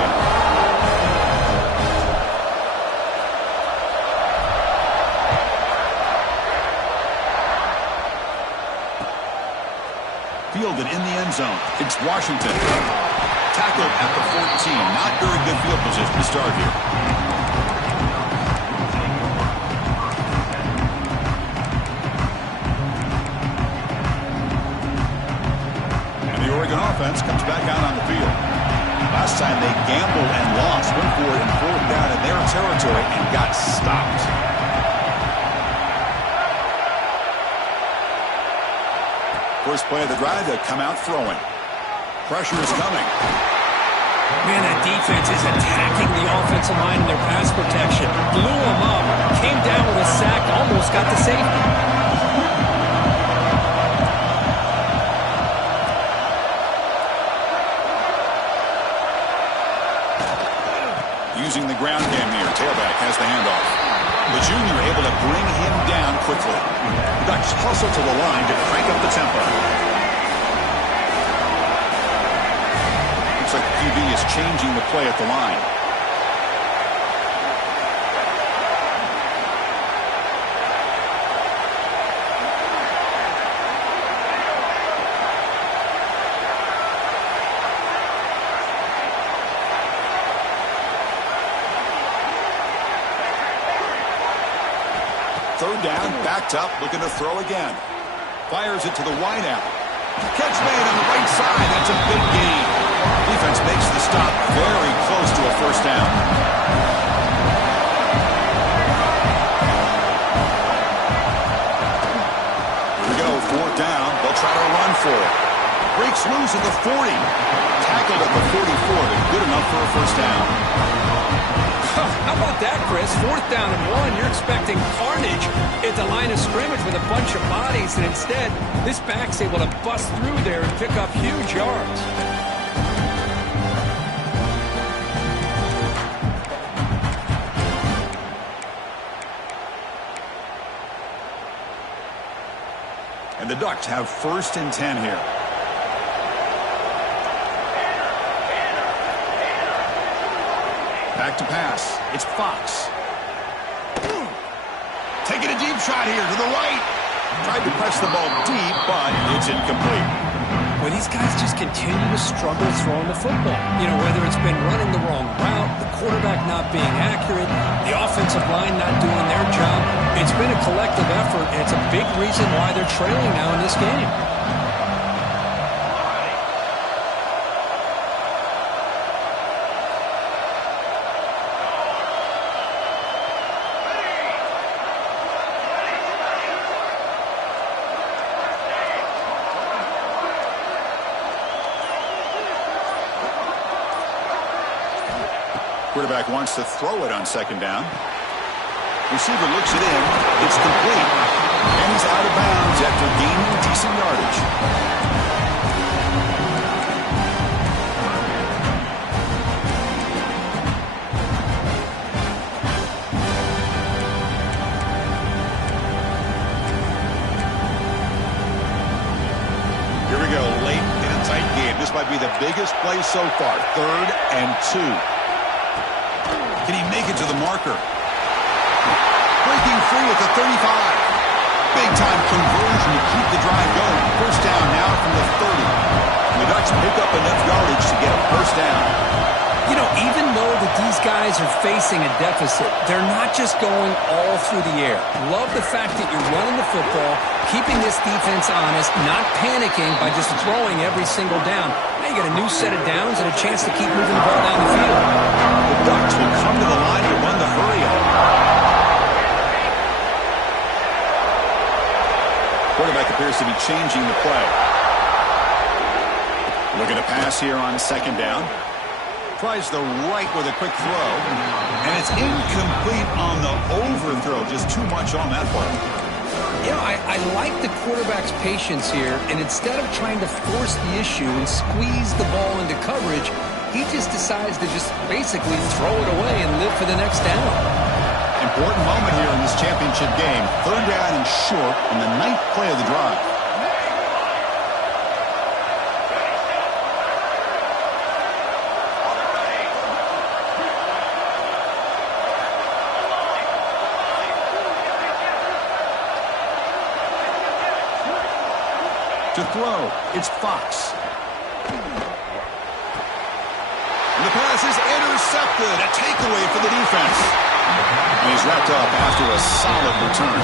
Fielded in the end zone. It's Washington. Tackled at the 14. Not very good field position to start here. Offense comes back out on the field. Last time they gambled and lost. Went for it and fourth down in their territory and got stopped. First play of the drive to come out throwing. Pressure is coming. Man, that defense is attacking the offensive line in their pass protection. Blew them up. Came down with a sack. Almost got the safety. Using the ground game here. Tailback has the handoff. The junior able to bring him down quickly. Ducks hustle to the line to crank up the tempo. Looks like the QB is changing the play at the line. Third down, backed up, looking to throw again. Fires it to the wideout. Catch made on the right side. That's a big gain. Defense makes the stop very close to a first down. Here we go, fourth down. They'll try to run for it. Breaks loose at the 40. Tackled at the 44, but good enough for a first down. How about that, Chris? Fourth down and 1. You're expecting carnage at the line of scrimmage with a bunch of bodies, and instead, this back's able to bust through there and pick up huge yards. And the Ducks have 1st and 10 here. Back to pass. It's Fox. Taking a deep shot here to the right. Tried to press the ball deep, but it's incomplete. Well, these guys just continue to struggle throwing the football. You know, whether it's been running the wrong route, the quarterback not being accurate, the offensive line not doing their job. It's been a collective effort, and it's a big reason why they're trailing now in this game. Quarterback wants to throw it on second down. Receiver looks it in. It's complete. And he's out of bounds after gaining decent yardage. Here we go, late in a tight game. This might be the biggest play so far. 3rd and 2. Can he make it to the marker? Breaking free at the 35. Big-time conversion to keep the drive going. First down now from the 30. The Ducks pick up enough yardage to get a first down. You know, even though that these guys are facing a deficit, they're not just going all through the air. Love the fact that you're running the football, keeping this defense honest, not panicking by just throwing every single down. Now you got a new set of downs and a chance to keep moving the ball down the field. The Ducks will come to the line to run the hurry up. appears to be changing the play. Look at a pass here on second down. Tries the right with a quick throw. And it's incomplete on the overthrow. Just too much on that play. You know, I like the quarterback's patience here, and instead of trying to force the issue and squeeze the ball into coverage, he just decides to just basically throw it away and live for the next down. Important moment here in this championship game. Third down and short in the 9th play of the drive. To throw, it's Fox. And the pass is intercepted. A takeaway for the defense. And he's wrapped up after a solid return.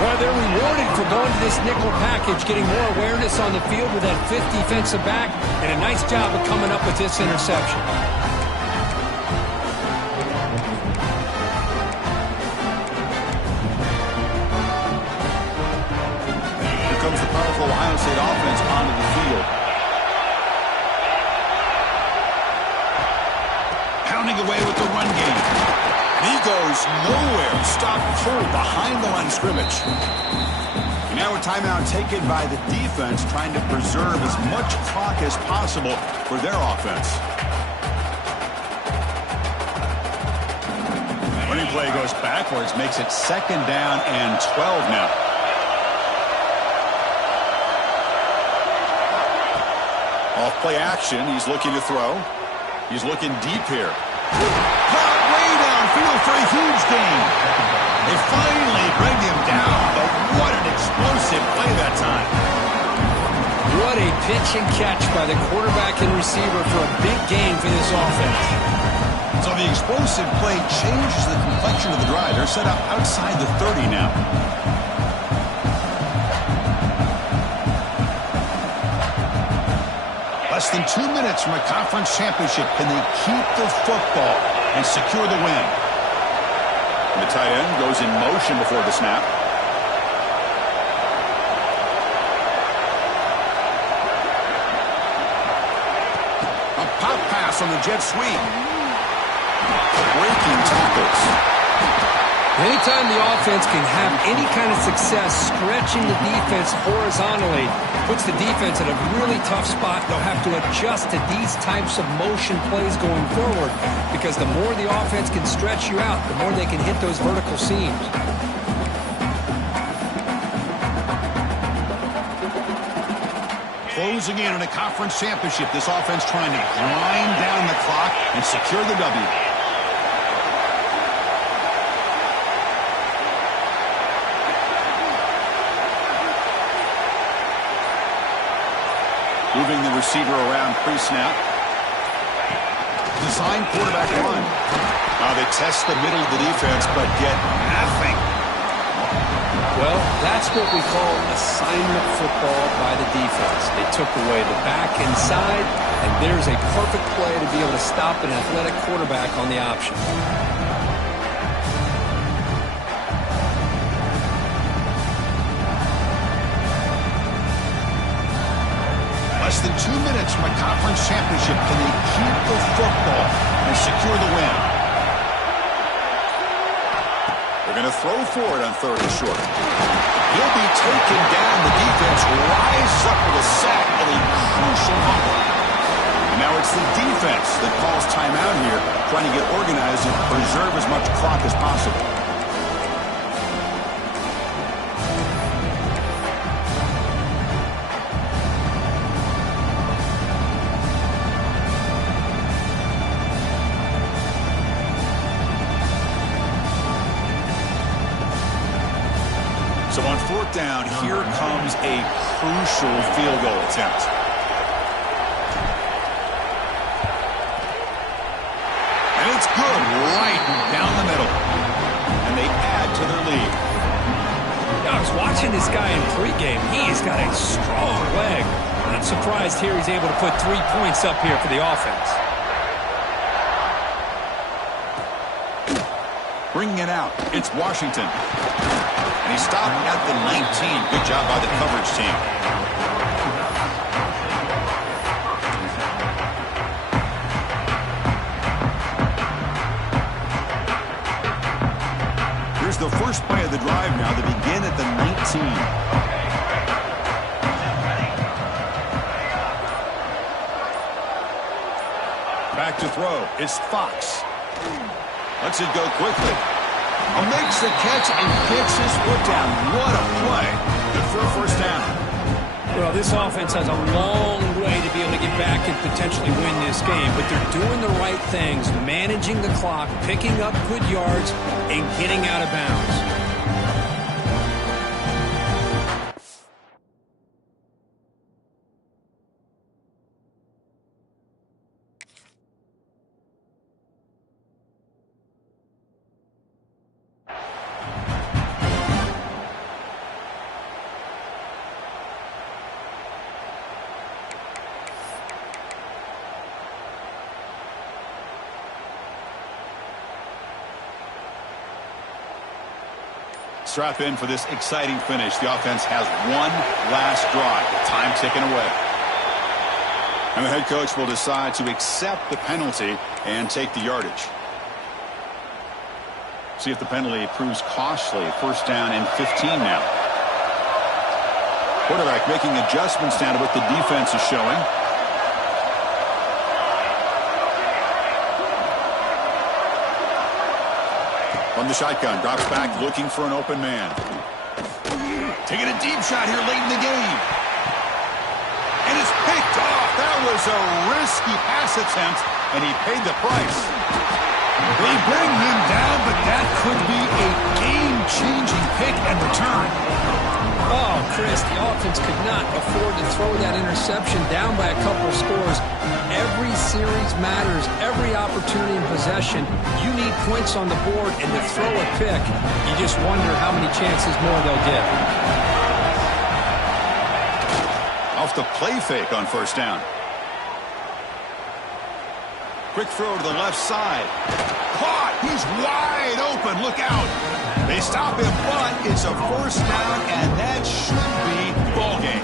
Well, they're rewarded for going to this nickel package, getting more awareness on the field with that fifth defensive back, and a nice job of coming up with this interception. Comes the powerful Ohio State offense onto the field. Pounding away with the run game. He goes nowhere. Stopped full behind the line of scrimmage. And now a timeout taken by the defense, trying to preserve as much clock as possible for their offense. Running play goes backwards, makes it second down and 12 now. Off play action, he's looking to throw. He's looking deep here. Caught way downfield for a huge gain. They finally bring him down, but what an explosive play that time. What a pitch and catch by the quarterback and receiver for a big gain for this offense. So the explosive play changes the complexion of the drive. They're set up outside the 30 now. Less than 2 minutes from a conference championship. Can they keep the football and secure the win? The tight end goes in motion before the snap. A pop pass on the jet sweep. Breaking tackles. Anytime the offense can have any kind of success stretching the defense horizontally, puts the defense in a really tough spot. They'll have to adjust to these types of motion plays going forward, because the more the offense can stretch you out, the more they can hit those vertical seams. Closing in on a conference championship, this offense trying to grind down the clock and secure the W. Moving the receiver around pre-snap. Design quarterback run. They test the middle of the defense, but get nothing. Well, that's what we call assignment football by the defense. They took away the back inside, and there's a perfect play to be able to stop an athletic quarterback on the option. Less than 2 minutes from a conference championship. Can they keep the football and secure the win? They're going to throw for it on 3rd and short. He'll be taken down. The defense rises up with a sack at a crucial moment. And now it's the defense that calls timeout here, trying to get organized and preserve as much clock as possible. So on 4th down, here comes a crucial field goal attempt. And it's good right down the middle. And they add to their lead. I was watching this guy in pregame. He's got a strong leg. Not surprised here he's able to put 3 points up here for the offense. Bringing it out, it's Washington. And he stopped at the 19. Good job by the coverage team. Here's the first play of the drive now. They begin at the 19. Back to throw. It's Fox. Lets it go quickly. Makes the catch and gets his foot down. What a play. Good for a first down. Well, this offense has a long way to be able to get back and potentially win this game, but they're doing the right things, managing the clock, picking up good yards, and getting out of bounds. Strap in for this exciting finish. The offense has one last drive. Time ticking away. And the head coach will decide to accept the penalty and take the yardage. See if the penalty proves costly. First down and 15 now. Quarterback making adjustments down to what the defense is showing. From the shotgun, drops back, looking for an open man. Taking a deep shot here late in the game. And it's picked off. That was a risky pass attempt, and he paid the price. They bring him down, but that could be a game-changing pick and return. Oh, Chris, the offense could not afford to throw that interception down by a couple of scores. Every series matters. Every opportunity in possession. You need points on the board, and to throw a pick, you just wonder how many chances more they'll get. Off the play fake on first down. Quick throw to the left side. Caught! He's wide open. Look out. They stop him, but it's a first down, and that should be ball game.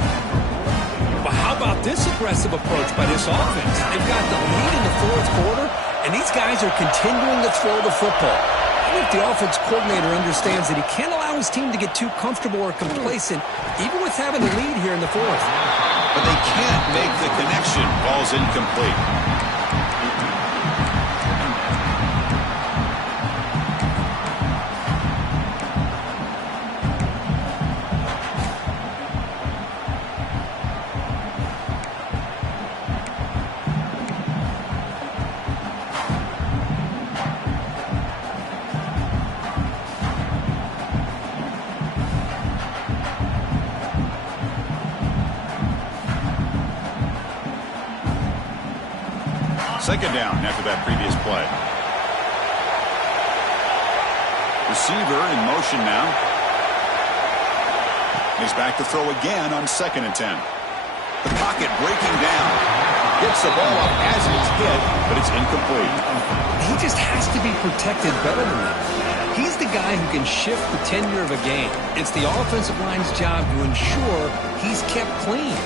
But how about this aggressive approach by this offense? They've got the lead in the fourth quarter, and these guys are continuing to throw the football. I think the offense coordinator understands that he can't allow his team to get too comfortable or complacent, even with having the lead here in the fourth. But they can't make the connection. Ball's incomplete. Second down after that previous play. Receiver in motion now. He's back to throw again on 2nd and 10. The pocket breaking down. Gets the ball up as it's hit, but it's incomplete. He just has to be protected better than that. He's the guy who can shift the tenure of a game. It's the offensive line's job to ensure he's kept clean.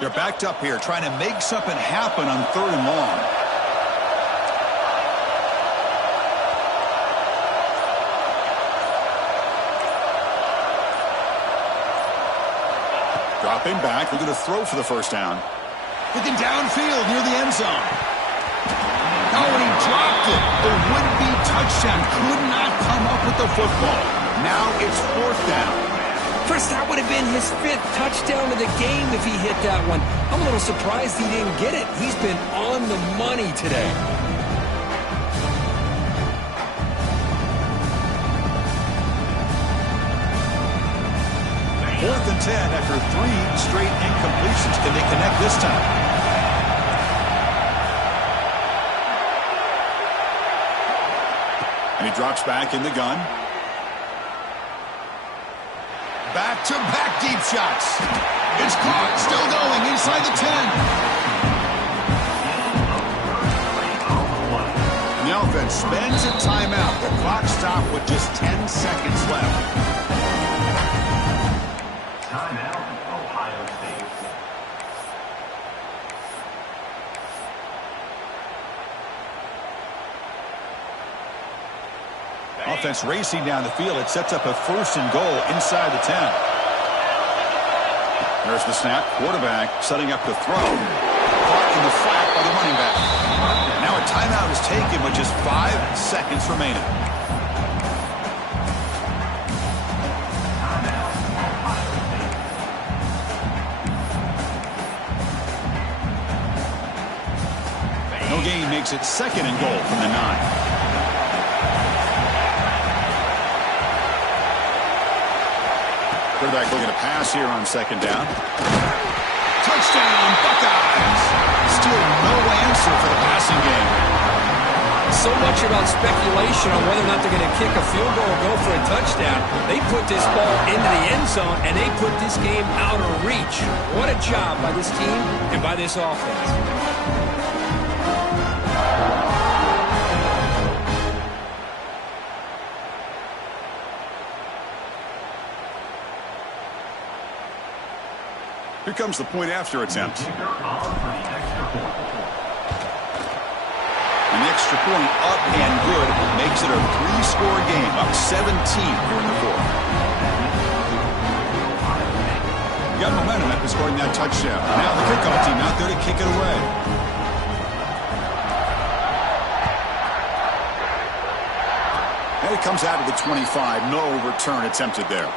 They're backed up here, trying to make something happen on 3rd and long. Dropping back, looking to throw for the first down. Looking downfield near the end zone. Oh, and he dropped it. The would-be touchdown could not come up with the football. Now it's 4th down. Chris, that would have been his 5th touchdown of the game if he hit that one. I'm a little surprised he didn't get it. He's been on the money today. 4th and 10 after 3 straight incompletions. Can they connect this time? And he drops back in the gun. Back-to-back deep shots. It's caught. Still going inside the 10. The offense spends a timeout. The clock stopped with just 10 seconds left. Timeout, Ohio State. Offense racing down the field. It sets up a 1st and goal inside the 10. There's the snap. Quarterback setting up the throw. Caught in the flat by the running back. Now a timeout is taken with just 5 seconds remaining. No gain makes it 2nd and goal from the 9. Quarterback looking to pass here on 2nd down. Touchdown, Buckeyes! Still no answer for the passing game. So much about speculation on whether or not they're going to kick a field goal or go for a touchdown. They put this ball into the end zone, and they put this game out of reach. What a job by this team and by this offense. Here comes the point after attempt. An extra point up and good makes it a 3-score game, up 17 here in the 4th. Got momentum after scoring that touchdown. Now the kickoff team out there to kick it away. And it comes out of the 25. No return attempted there.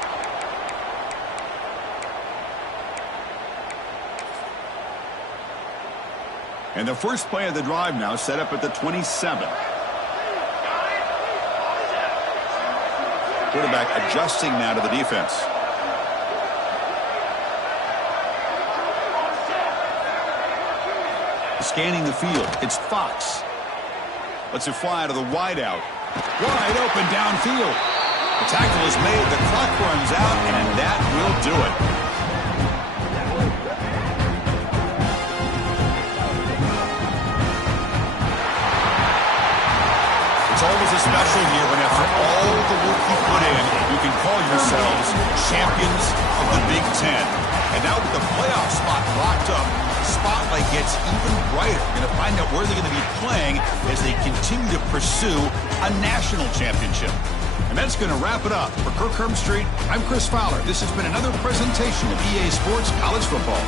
And the first play of the drive now set up at the 27. Quarterback adjusting now to the defense. Scanning the field. It's Fox. Lets it fly to the wideout. Wide open downfield. The tackle is made. The clock runs out, and that will do it. It's always a special year when after all the work you put in, you can call yourselves champions of the Big Ten. And now with the playoff spot locked up, the spotlight gets even brighter. Going to find out where they're going to be playing as they continue to pursue a national championship. And that's going to wrap it up. For Kirk Herbstreit, I'm Chris Fowler. This has been another presentation of EA Sports College Football.